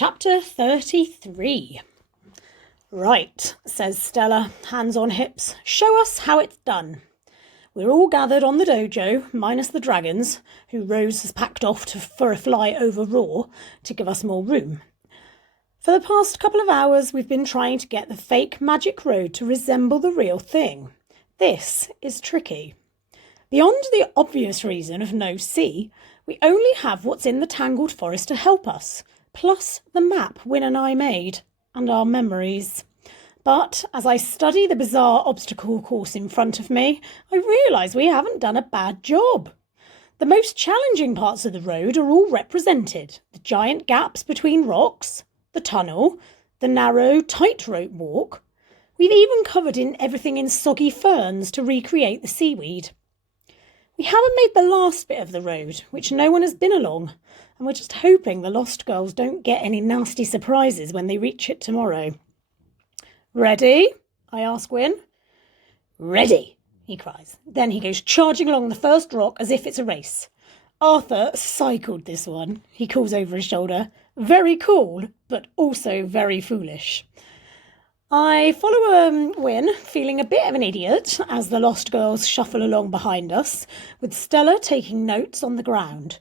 Chapter 33. Right, says Stella, hands on hips. Show us how it's done. We're all gathered on the dojo, minus the dragons, who Rose has packed off for a fly over Raw to give us more room. For the past couple of hours, we've been trying to get the fake magic road to resemble the real thing. This is tricky. Beyond the obvious reason of no sea, we only have what's in the tangled forest to help us, plus the map Win and I made, and our memories. But as I study the bizarre obstacle course in front of me, I realise we haven't done a bad job. The most challenging parts of the road are all represented. The giant gaps between rocks, the tunnel, the narrow tightrope walk. We've even covered in everything in soggy ferns to recreate the seaweed. We haven't made the last bit of the road, which no one has been along, and we're just hoping the Lost Girls don't get any nasty surprises when they reach it tomorrow. Ready? I ask Win. Ready, he cries. Then he goes charging along the first rock as if it's a race. Arthur cycled this one, he calls over his shoulder. Very cool, but also very foolish. I follow Win, feeling a bit of an idiot, as the Lost Girls shuffle along behind us, with Stella taking notes on the ground.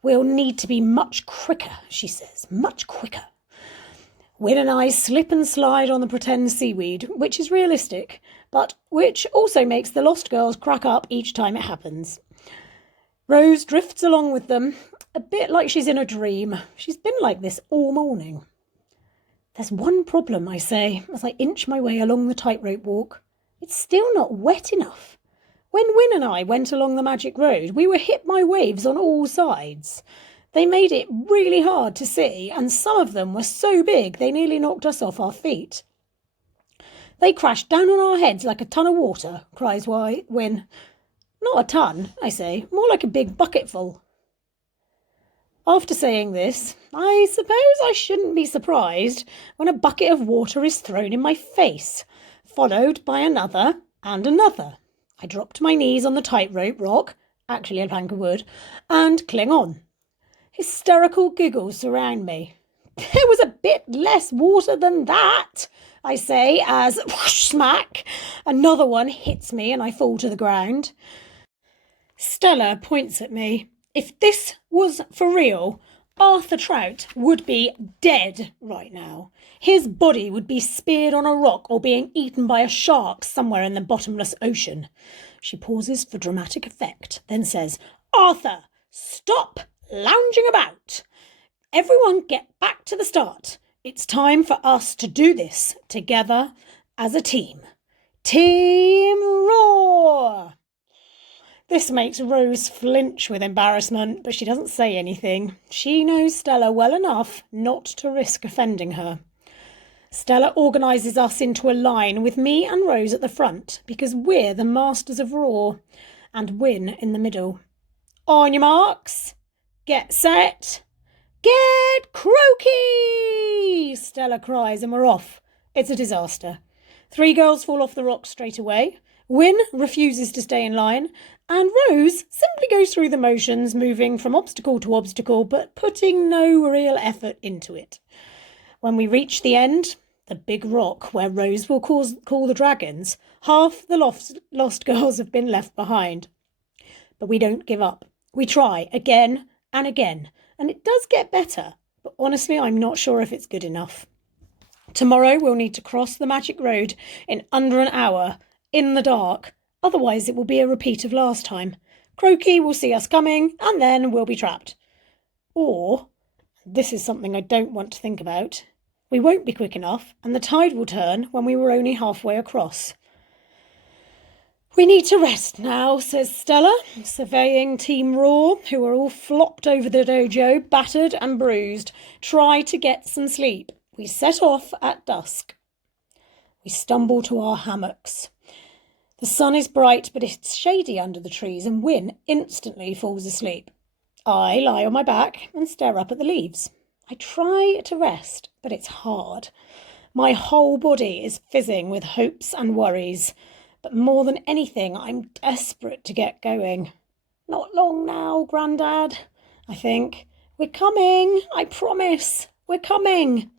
We'll need to be much quicker, she says, much quicker. Win and I slip and slide on the pretend seaweed, which is realistic, but which also makes the Lost Girls crack up each time it happens. Rose drifts along with them, a bit like she's in a dream. She's been like this all morning. There's one problem, I say, as I inch my way along the tightrope walk. It's still not wet enough. When Win and I went along the magic road, we were hit by waves on all sides. They made it really hard to see, and some of them were so big they nearly knocked us off our feet. They crashed down on our heads like a ton of water, cries Win. Not a ton, I say, more like a big bucketful. After saying this, I suppose I shouldn't be surprised when a bucket of water is thrown in my face, followed by another and another. I drop to my knees on the tightrope rock, actually a plank of wood, and cling on. Hysterical giggles surround me. There was a bit less water than that, I say, as whoosh, smack, another one hits me and I fall to the ground. Stella points at me. If this was for real, Arthur Trout would be dead right now. His body would be speared on a rock or being eaten by a shark somewhere in the bottomless ocean. She pauses for dramatic effect, then says, Arthur, stop lounging about. Everyone get back to the start. It's time for us to do this together as a team. Team Roar! This makes Rose flinch with embarrassment, but she doesn't say anything. She knows Stella well enough not to risk offending her. Stella organises us into a line with me and Rose at the front, because we're the masters of Roar, and Win in the middle. On your marks, get set, get croaky! Stella cries and we're off. It's a disaster. 3 girls fall off the rocks straight away. Win refuses to stay in line, and Rose simply goes through the motions, moving from obstacle to obstacle, but putting no real effort into it. When we reach the end, the big rock where Rose will call the dragons, half the lost girls have been left behind. But we don't give up. We try again and again, and it does get better, but honestly, I'm not sure if it's good enough. Tomorrow we'll need to cross the magic road in under an hour, in the dark. Otherwise it will be a repeat of last time. Croaky will see us coming, and then we'll be trapped. Or, this is something I don't want to think about, we won't be quick enough, and the tide will turn when we were only halfway across. We need to rest now, says Stella, surveying Team Roar, who are all flopped over the dojo, battered and bruised. Try to get some sleep. We set off at dusk. We stumble to our hammocks. The sun is bright, but it's shady under the trees, and Win instantly falls asleep. I lie on my back and stare up at the leaves. I try to rest, but it's hard. My whole body is fizzing with hopes and worries, but more than anything, I'm desperate to get going. Not long now, Grandad, I think. We're coming, I promise. We're coming!